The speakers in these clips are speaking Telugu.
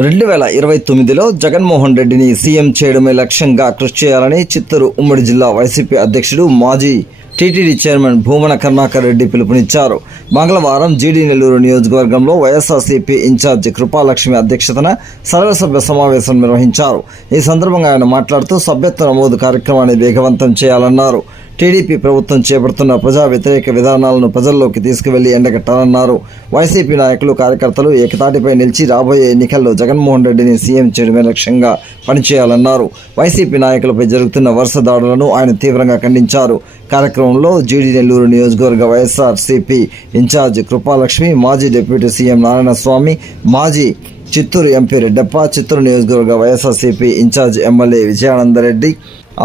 2029లో జగన్మోహన్ రెడ్డిని సీఎం చేయడమే లక్ష్యంగా కృషి చేయాలని చిత్తూరు ఉమ్మడి జిల్లా వైసీపీ అధ్యక్షుడు మాజీ టీటీడీ చైర్మన్ భూమన కరుణాకర్ రెడ్డి పిలుపునిచ్చారు. మంగళవారం జీడీ నెల్లూరు నియోజకవర్గంలో వైఎస్ఆర్సీపీ ఇన్ఛార్జి కృపాలక్ష్మి అధ్యక్షతన సర్వసభ్య సమావేశం నిర్వహించారు. ఈ సందర్భంగా ఆయన మాట్లాడుతూ సభ్యత్వ నమోదు కార్యక్రమాన్ని వేగవంతం చేయాలన్నారు. టీడీపీ ప్రభుత్వం చేపడుతున్న ప్రజా వ్యతిరేక విధానాలను ప్రజల్లోకి తీసుకువెళ్లి ఎండగట్టాలన్నారు. వైసీపీ నాయకులు కార్యకర్తలు ఏకతాటిపై నిలిచి రాబోయే ఎన్నికల్లో జగన్మోహన్ రెడ్డిని సీఎం చేయడమే లక్ష్యంగా పనిచేయాలన్నారు. వైసీపీ నాయకులపై జరుగుతున్న వరుస దాడులను ఆయన తీవ్రంగా ఖండించారు. కార్యక్రమంలో జీడీ నెల్లూరు నియోజకవర్గ వైఎస్ఆర్సీపీ ఇన్ఛార్జ్ కృపాలక్ష్మి, మాజీ డిప్యూటీ సీఎం నారాయణస్వామి, మాజీ చిత్తూరు ఎంపీ రెడ్డప్ప, చిత్తూరు నియోజకవర్గ వైఎస్ఆర్సీపీ ఇన్ఛార్జ్ ఎమ్మెల్యే విజయానందరెడ్డి,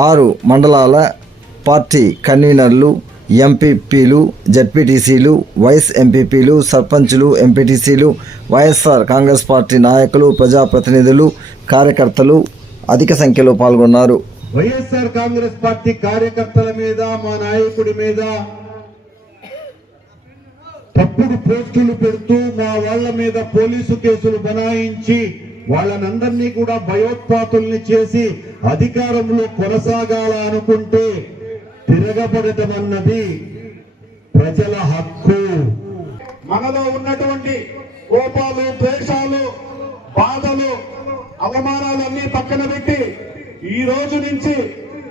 6 మండలాల పార్టీ కన్వీనర్లు, ఎంపీపీలు, జడ్పీటీసీలు, వైస్ ఎంపీపీలు, సర్పంచులు, ఎంపీటీసీలు, వైఎస్ఆర్ కాంగ్రెస్ పార్టీ నాయకులు, ప్రజాప్రతినిధులు, కార్యకర్తలు అధిక సంఖ్యలో పాల్గొన్నారు. వైఎస్ఆర్ కాంగ్రెస్ పార్టీ కార్యకర్తల మీద, మా నాయకుడి మీద తప్పుడు పోస్టులు పెడుతూ మా వాళ్ళ మీద పోలీసు కేసులు బనాయించి వాళ్ళనందరినీ కూడా భయోత్పాతుల్ని చేసి అధికారంలో కొనసాగాల అనుకుంటే తిరగబడటం అన్నది ప్రజల హక్కు. మనలో ఉన్నటువంటి కోపాలు, ద్వేషాలు, బాధలు, అవమానాలన్నీ పక్కన పెట్టి ఈ రోజు నుంచి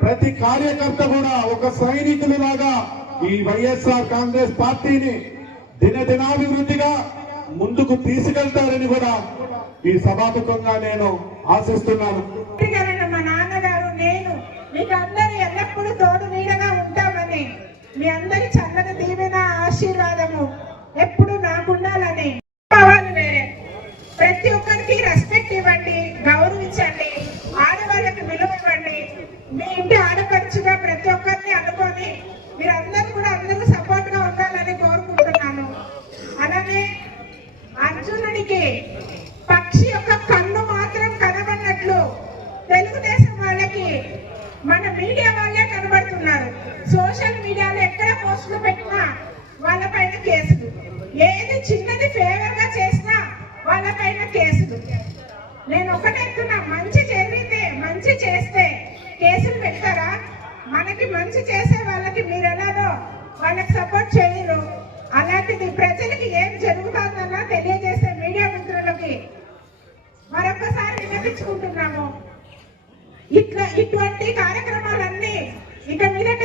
ప్రతి కార్యకర్త కూడా ఒక సైనికునిలాగా ఈ వైఎస్ఆర్ కాంగ్రెస్ పార్టీని దినదినాభివృద్ధిగా ముందుకు తీసుకెళ్తారని కూడా ఈ సభాముఖంగా నేను ఆశిస్తున్నాను. మా నాన్నగారు, నేను మీకు అందరూ ఎల్లప్పుడూ తోడు నీడగా ఉంటామని, మీ అందరి చల్లగా దీవెన ఆశీర్వాదము ఎప్పుడు నాకుండాలని. భావాలు వేరే, ప్రతి ఒక్కరికి రెస్పెక్ట్ ఇవ్వండి, గౌరవించండి, ఆడవాళ్ళకి విలువ ఇవ్వండి. మీ ఇంటి ఆడపడుచుగా ప్రతి ఒక్కరిని అనుకొని మీరందరూ కూడా అందరూ సపోర్ట్ గా ఉండాలని కోరుకుంటున్నాను. అలానే అర్జునుడికి పక్షి యొక్క కన్ను మాత్రం కనబడినట్లు తెలుగుదేశం వాళ్ళకి మన మీడియా వాళ్ళే కనబడుతున్నారు. సోషల్ మీడియాలో ఎక్కడ పోస్టులు పెట్టినా వాళ్ళపైన కేసులు, ఏది చిన్నది ఫేవర్ గా చేసినా వాళ్ళపైన కేసులు. నేను ఒకటెత్తున్నా, మంచి జరిగితే, మంచి చేస్తే కేసులు పెడతారా? మనకి మంచి చేసే వాళ్ళకి మీరు ఎలానో వాళ్ళకి సపోర్ట్ చేయరు. అలాంటిది ప్రజలకి ఏం జరుగుతుందన్నా తెలియజేసే మీడియా మిత్రులకి మరొకసారి వినిపించుకుంటున్నాము. ఇటువంటి కార్యక్రమాలన్నీ ఇక మీదట